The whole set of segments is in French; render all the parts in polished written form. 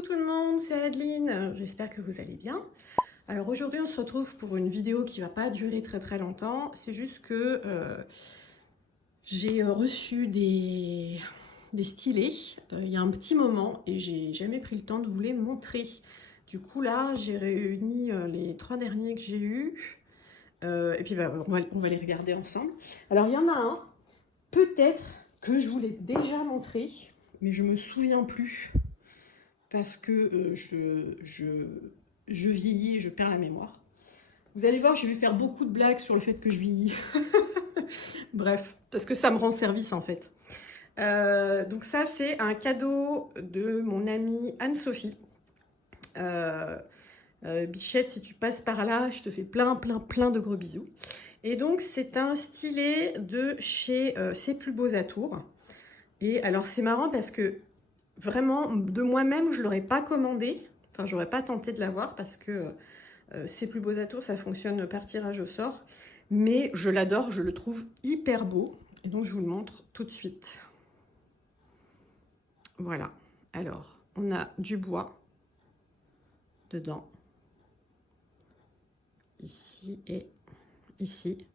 Coucou tout le monde, c'est Adeline, j'espère que vous allez bien. Alors aujourd'hui on se retrouve pour une vidéo qui va pas durer très longtemps, c'est juste que j'ai reçu des stylés il y a un petit moment et j'ai jamais pris le temps de vous les montrer. Du coup là j'ai réuni les 3 derniers que j'ai eus et puis on va les regarder ensemble. Alors il y en a un, peut-être que je vous l'ai déjà montré, mais je me souviens plus. Parce que je vieillis et je perds la mémoire. Vous allez voir, je vais faire beaucoup de blagues sur le fait que je vieillis. Bref, parce que ça me rend service en fait. Donc ça, c'est un cadeau de mon amie Anne-Sophie. Bichette, si tu passes par là, je te fais plein de gros bisous. Et donc, c'est un stylet de chez C'est plus beaux atours. Et alors, c'est marrant parce que vraiment, de moi-même, je ne l'aurais pas commandé. Enfin, j'aurais pas tenté de l'avoir parce que C'est plus beaux atours, ça fonctionne par tirage au sort. Mais je l'adore, je le trouve hyper beau. Et donc, je vous le montre tout de suite. Voilà. Alors, on a du bois dedans. Ici et ici.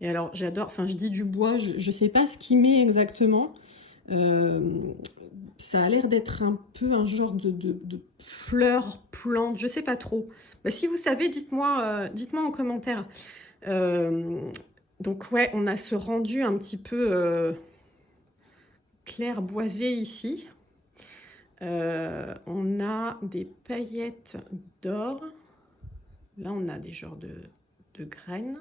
Et alors, j'adore, enfin, je dis du bois, je ne sais pas ce qu'il met exactement. Ça a l'air d'être un peu un genre de fleurs, plantes, je sais pas trop. Bah, si vous savez, dites-moi en commentaire. Donc ouais, on a ce rendu un petit peu clair boisé ici. On a des paillettes d'or. Là, on a des genres de graines.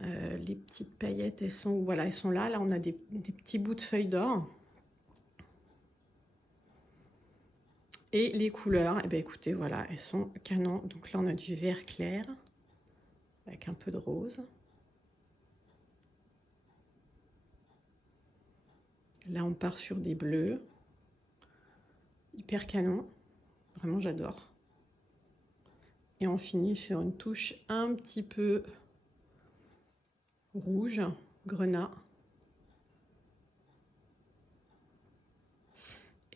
Les petites paillettes, elles sont, voilà, elles sont là. Là, on a des petits bouts de feuilles d'or. Et les couleurs, eh bien, écoutez, voilà, elles sont canon. Donc là, on a du vert clair avec un peu de rose. Là, on part sur des bleus. Hyper canon. Vraiment, j'adore. Et on finit sur une touche un petit peu rouge, grenat.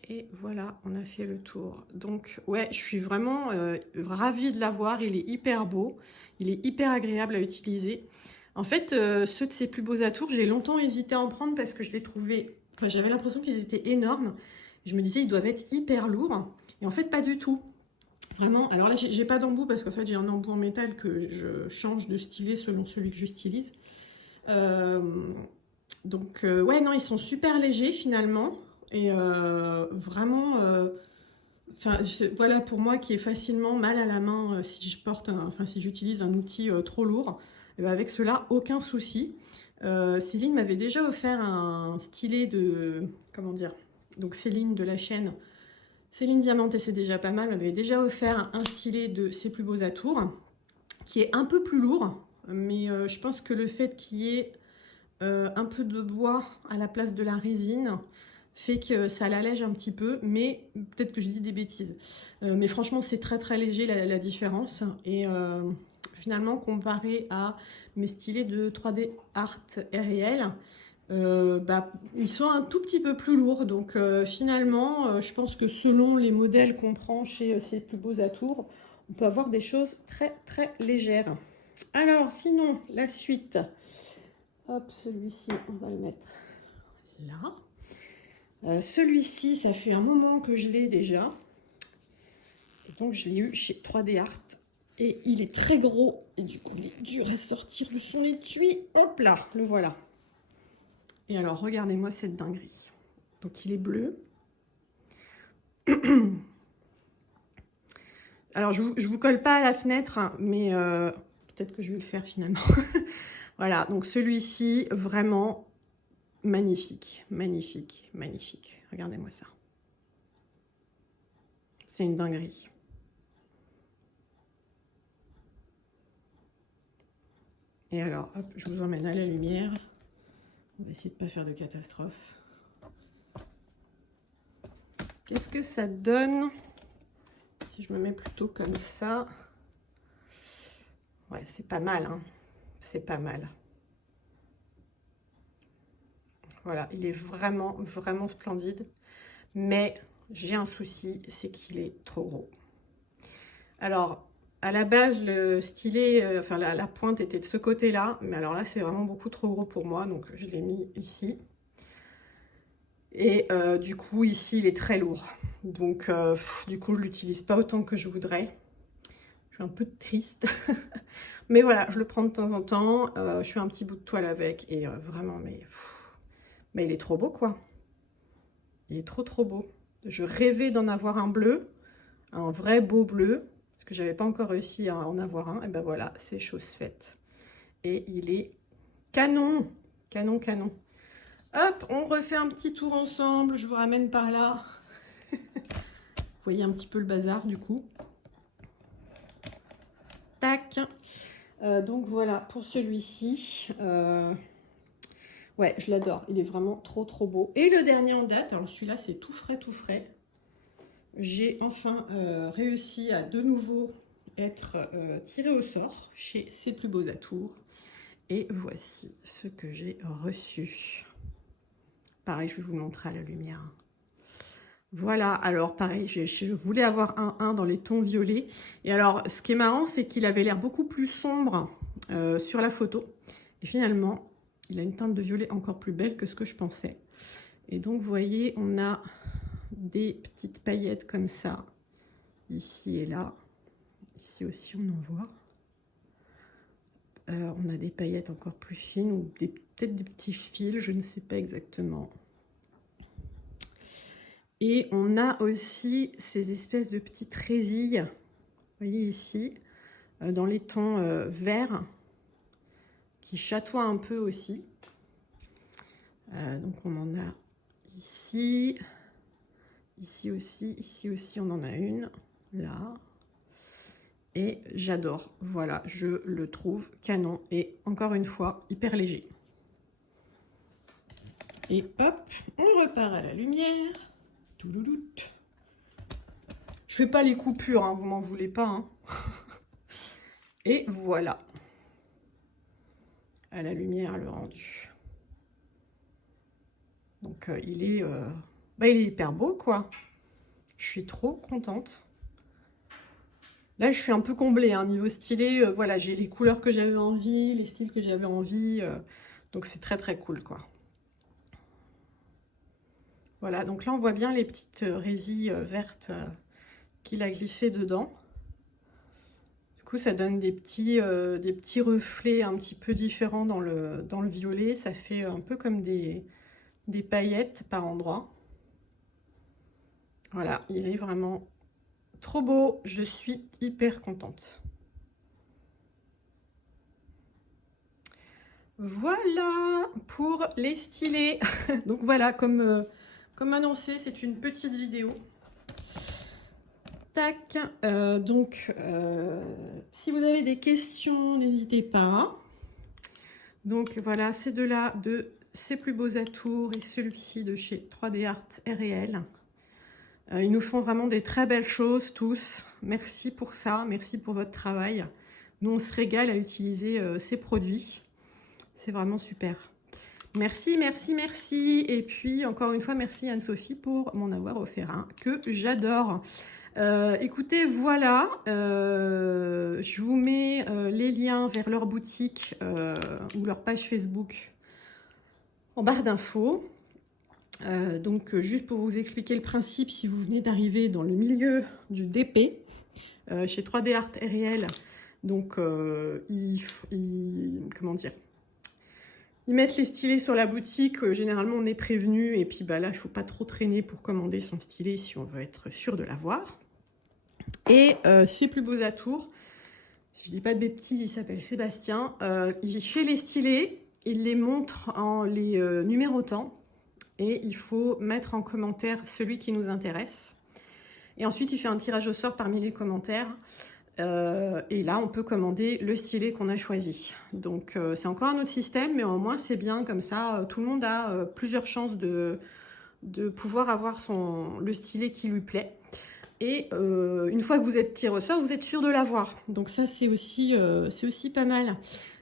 Et voilà, on a fait le tour. Donc, ouais, je suis vraiment ravie de l'avoir. Il est hyper beau. Il est hyper agréable à utiliser. En fait, ceux de ces plus beaux atours, j'ai longtemps hésité à en prendre parce que je les trouvais... Enfin, j'avais l'impression qu'ils étaient énormes. Je me disais, ils doivent être hyper lourds. Et en fait, pas du tout. Vraiment, alors là, j'ai pas d'embout parce qu'en fait, j'ai un embout en métal que je change de stylet selon celui que j'utilise. Ouais, non, ils sont super légers finalement. Et vraiment, voilà, pour moi qui est facilement mal à la main si je porte si j'utilise un outil trop lourd, et ben avec cela, aucun souci. Céline m'avait déjà offert un stylet de, comment dire, donc Céline de la chaîne Céline Diamante, et c'est déjà pas mal, m'avait déjà offert un stylet de C'est plus beaux atours, qui est un peu plus lourd, mais je pense que le fait qu'il y ait un peu de bois à la place de la résine fait que ça l'allège un petit peu, mais peut-être que je dis des bêtises. Mais franchement, c'est très léger la différence. Et finalement, comparé à mes stylets de 3D Art réel, ils sont un tout petit peu plus lourds. Donc finalement, je pense que selon les modèles qu'on prend chez ces plus beaux atours, on peut avoir des choses très légères. Alors, sinon, la suite. Hop, celui-ci, on va le mettre là. Celui-ci, ça fait un moment que je l'ai déjà. Et donc, je l'ai eu chez 3D Art. Et il est très gros. Et du coup, il est dur à sortir de son étui. Hop là, le voilà. Et alors, regardez-moi cette dinguerie. Donc, il est bleu. Alors, je vous colle pas à la fenêtre, hein, mais peut-être que je vais le faire finalement. Voilà, donc celui-ci, vraiment magnifique. Regardez-moi ça. C'est une dinguerie. Et alors, hop, je vous emmène à la lumière. On va essayer de ne pas faire de catastrophe. Qu'est-ce que ça donne si je me mets plutôt comme ça? Ouais, c'est pas mal, hein. C'est pas mal. Voilà, il est vraiment splendide. Mais j'ai un souci, c'est qu'il est trop gros. Alors, à la base, le stylet, enfin la pointe était de ce côté-là, mais alors là, c'est vraiment beaucoup trop gros pour moi, donc je l'ai mis ici. Et du coup, ici, il est très lourd. Donc, du coup, je l'utilise pas autant que je voudrais. Je suis un peu triste. Mais voilà, je le prends de temps en temps. Je fais un petit bout de toile avec. Et vraiment, mais il est trop beau, quoi. Il est trop, trop beau. Je rêvais d'en avoir un bleu. Un vrai beau bleu. Parce que j'avais pas encore réussi à en avoir un. Et ben voilà, c'est chose faite. Et il est canon. Canon, canon. Hop, on refait un petit tour ensemble. Je vous ramène par là. Vous voyez un petit peu le bazar, du coup. Tac. Donc voilà, pour celui-ci. Ouais, je l'adore. Il est vraiment trop, trop beau. Et le dernier en date, alors celui-là, c'est tout frais, tout frais. J'ai enfin réussi à de nouveau être tirée au sort chez Ses Plus Beaux Atours. Et voici ce que j'ai reçu. Pareil, je vais vous le montrer à la lumière. Voilà, alors pareil, je voulais avoir un dans les tons violets. Et alors, ce qui est marrant, c'est qu'il avait l'air beaucoup plus sombre sur la photo. Et finalement, il a une teinte de violet encore plus belle que ce que je pensais. Et donc, vous voyez, on a des petites paillettes comme ça, ici et là. Ici aussi, on en voit. On a des paillettes encore plus fines, ou peut-être des petits fils, je ne sais pas exactement. Et on a aussi ces espèces de petites résilles, vous voyez ici, dans les tons verts, qui chatoient un peu aussi. Donc on en a ici, ici aussi on en a une, là. Et j'adore, voilà, je le trouve canon et encore une fois, hyper léger. Et hop, on repart à la lumière. Je fais pas les coupures, hein, vous m'en voulez pas. Hein. Et voilà. À la lumière, le rendu. Donc il est hyper beau, quoi. Je suis trop contente. Là, je suis un peu comblée, hein, niveau stylé. Voilà, j'ai les couleurs que j'avais envie, les styles que j'avais envie. Donc c'est très très cool, quoi. Voilà, donc là on voit bien les petites résilles vertes qu'il a glissées dedans. Du coup ça donne des petits reflets un petit peu différents dans le violet. Ça fait un peu comme des paillettes par endroits. Voilà, il est vraiment trop beau. Je suis hyper contente. Voilà pour les stylés. Donc voilà, comme annoncé, c'est une petite vidéo. Tac, si vous avez des questions, n'hésitez pas. Donc voilà, ces deux-là de Ses Plus Beaux Atours et celui-ci de chez 3D Art Réel. Ils nous font vraiment des très belles choses tous. Merci pour ça, merci pour votre travail. Nous, on se régale à utiliser ces produits. C'est vraiment super. Merci, merci, merci. Et puis, encore une fois, merci Anne-Sophie pour m'en avoir offert un que j'adore. Écoutez, voilà. Je vous mets les liens vers leur boutique ou leur page Facebook en barre d'infos. Donc, juste pour vous expliquer le principe, si vous venez d'arriver dans le milieu du DP, chez 3D Art Réel, donc, comment dire, ils mettent les stylés sur la boutique, généralement on est prévenu, et puis bah, là il ne faut pas trop traîner pour commander son stylet si on veut être sûr de l'avoir. Et Ses Plus Beaux Atours, si je ne dis pas de bêtises, il s'appelle Sébastien, il fait les stylés, il les montre en les numérotant, et il faut mettre en commentaire celui qui nous intéresse. Et ensuite il fait un tirage au sort parmi les commentaires. Et là on peut commander le stylet qu'on a choisi. Donc c'est encore un autre système, mais au moins c'est bien comme ça, tout le monde a plusieurs chances de pouvoir avoir le stylet qui lui plaît. Et une fois que vous êtes tiré au sort, vous êtes sûr de l'avoir. Donc ça c'est aussi pas mal.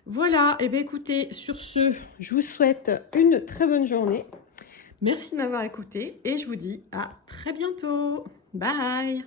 Voilà, et bien écoutez, sur ce, je vous souhaite une très bonne journée. Merci de m'avoir écouté et je vous dis à très bientôt. Bye!